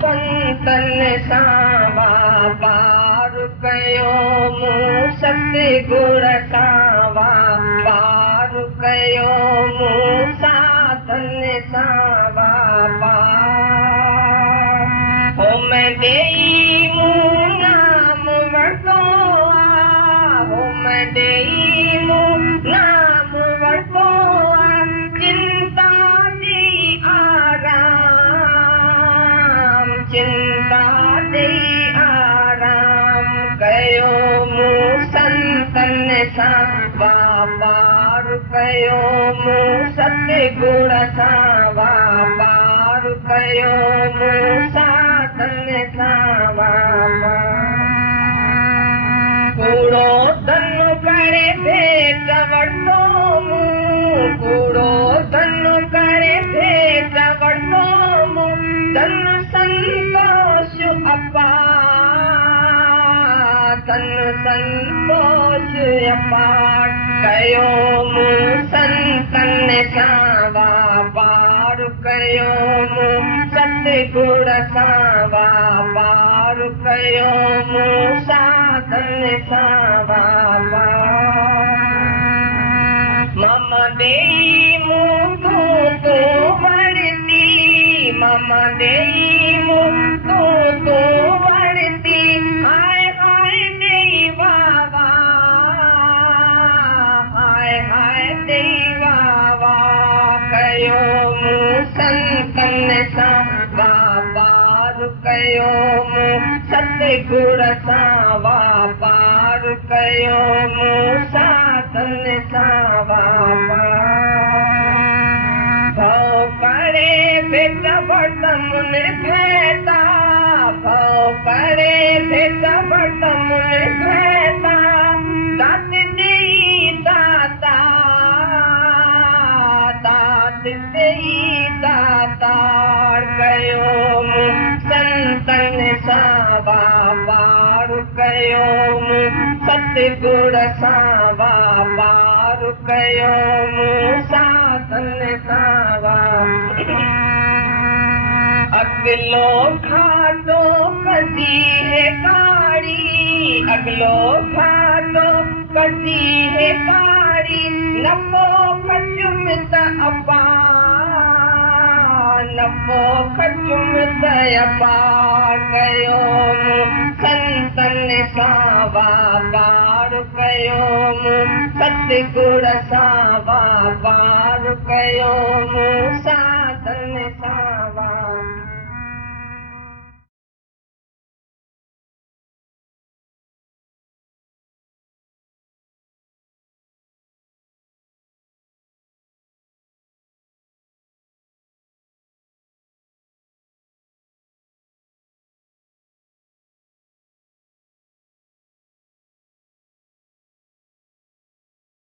संतन सावा पार कयो मूं सतगुर सावा पार कयो मूं साधन सावा पार हो मैं देई मूं नाम वठो हो मैं देई मूं नाम वठो चिंता दी आराम चिंता दी आराम कयो मूं संतन सां वापार कयो मूं सतगुर सां वापार कयो मूं साधन सां वापार कूड़ो धन करे भेट वठो मूं कूड़ो धन करे भेट वठो मूं धन संतोष अपार धन संतोष अपार कयो मूं संतन सां वापार कयो मूं सतगुर सां वापार कयो मूं साधन सां वापार मम देई मूं तूं वरती मम देई मूं तूं वरती हाय हाय देई वावा हाय हाय देई वावा कयो मूं संतन सां वापार कयो मूं सतगुर सां वापार कयो मूं साधन सां वापार भव करे भेट वठ मुन भेटा भव करे भेट वठ मुन भेटा दात देई दाता दात देई दातार कयो मूं संतन सां वापार कयो मूं सतगुर सां वापार कयो मूं साधन सां वापार अगलो खाधो कदी है कारी अगलो खाधो कदी है कारी नफो खचुमित अपार नफो खचुमित अपार कयो मूं संतन सां वापार कयो मूं सतगुर सां वापार कयो मूं